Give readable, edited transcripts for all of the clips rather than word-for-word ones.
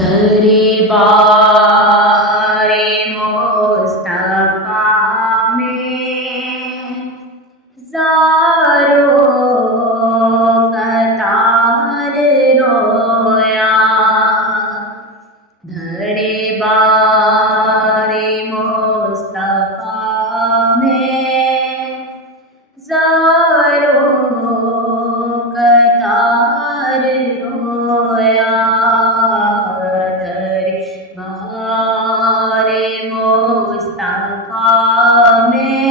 दरे बारे मुस्तफा में ज़ारो कतार रोया। दरे बारे मुस्तफा में ज़ारो कतार रोया। मुस्तफा में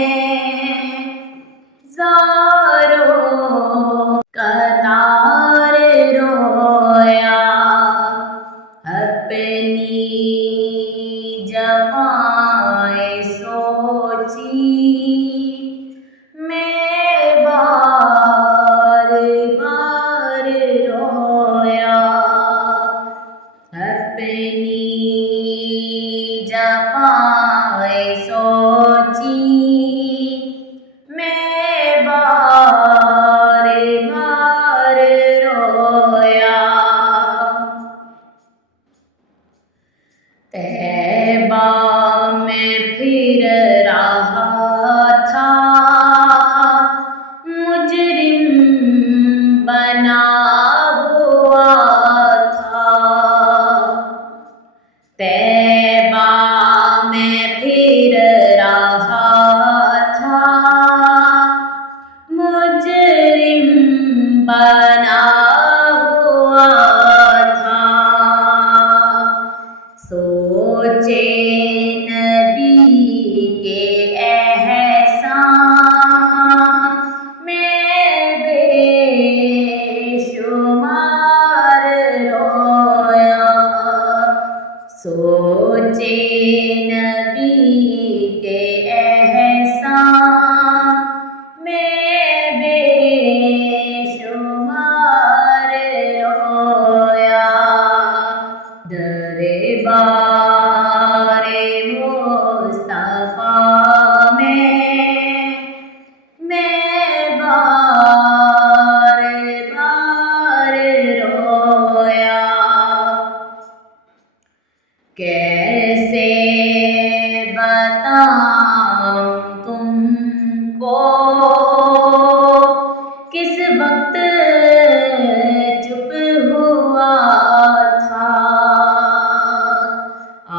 ज़ारो कतार रोया। अपनी जफ़ाएं सोची मैं बार बार रोया। अपनी जफ़ाएं सोची मैं बार बार रोया। तैबा में फिर रहा था मुजरिम बना हुआ था। तैबा में फिर रहा था मुजरिम बना हुआ था। सोचे नबी के एहसान में बेशुमार रोया। सोचे नबी के एहसान में बेशुमार रोया। दरे बारे मुस्तफा में मैं बार बार रोया। कैसे बताऊं तुमको किस वक्त चुप हुआ था।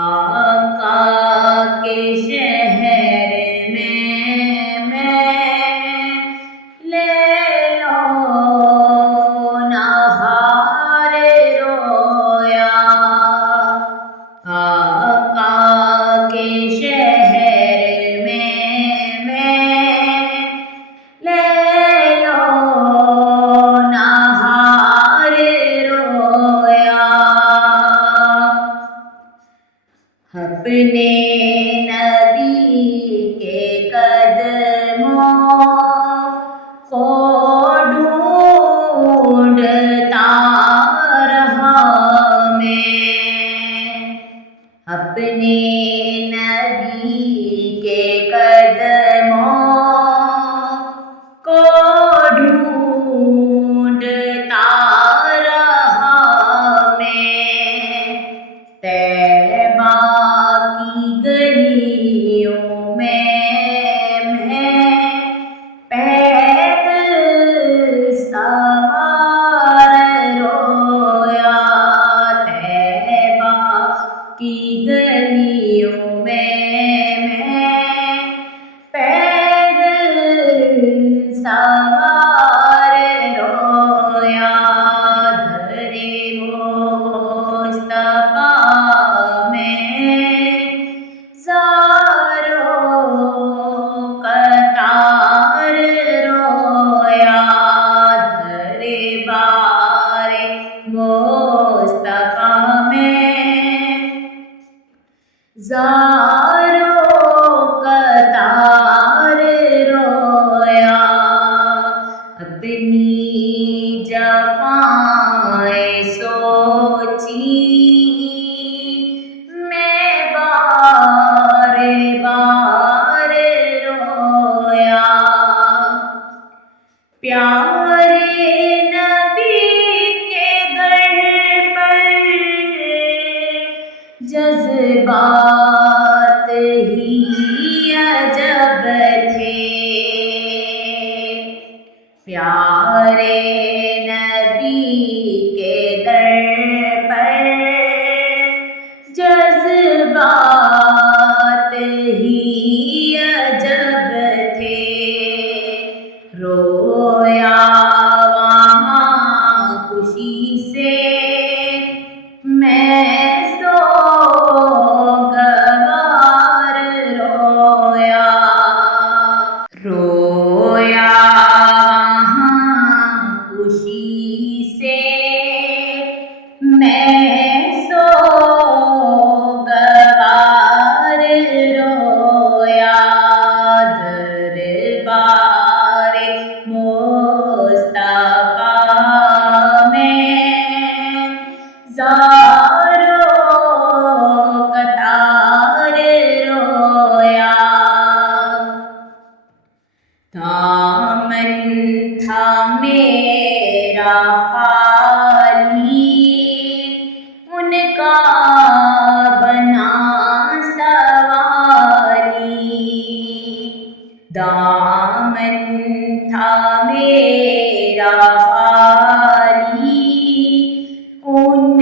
आका के शहर में मैं लैलो नहार रोया। आका के शहर में मैं लैलो नहार रोया। अपने नबी के कदमों को ढूंढता रहा मैं। अपने नबी के कदमों को ढूंढता रहा मैं। तैबा की गलियों में मैं पैदल सवार रोया। तैबा की गलियों में मैं पैदल सवार रोया। दरे मुस्तफा में ज़ारो कतार रोया। दरे बारे मुस्तफा में ज़ारो कतार रोया। अपनी जफ़ाएं सोची मैं बार बार रोया। प्यारे नबी के दर पर جذبات ہی عجب تھے، پیارے نبی کے در پر جذبات ہی عجب تھے، رویا وہاں خوشی سے میں سوگوار رویا، رویا وہاں خوشی سے میں سوگوار رویا، دربار مصطفیٰ میں قطار رویا، دامن تھا میرا خالی ان کا بنا سوالی، دامن تھا میرا خالی ان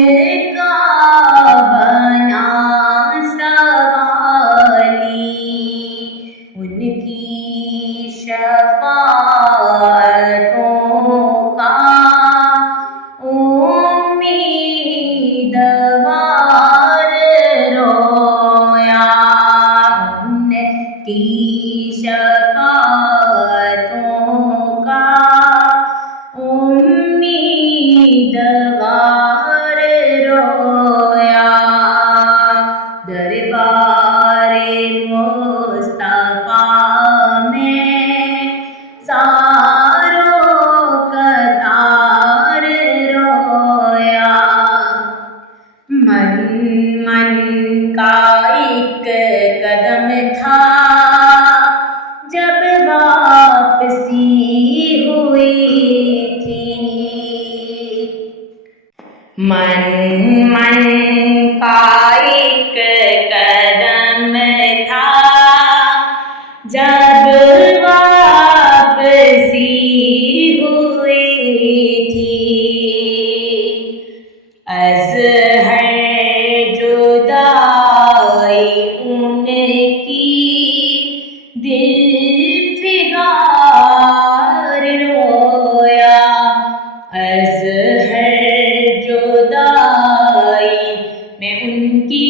کا بنا سوالی، ان کی شفاعتوں کا امیدوار رویا، ان کی شفاعتوں کا امیدوار رویا، دربار مصطفیٰ میں قطار رویا، من کا ایک قدم تھا جب واپسی ہوئی تھی، من کا ایک قدم تھا جب واپسی ہوئی تھی، ازہر جدائی ان کی دل فگار رویا، ازہر جدائی میں ان کی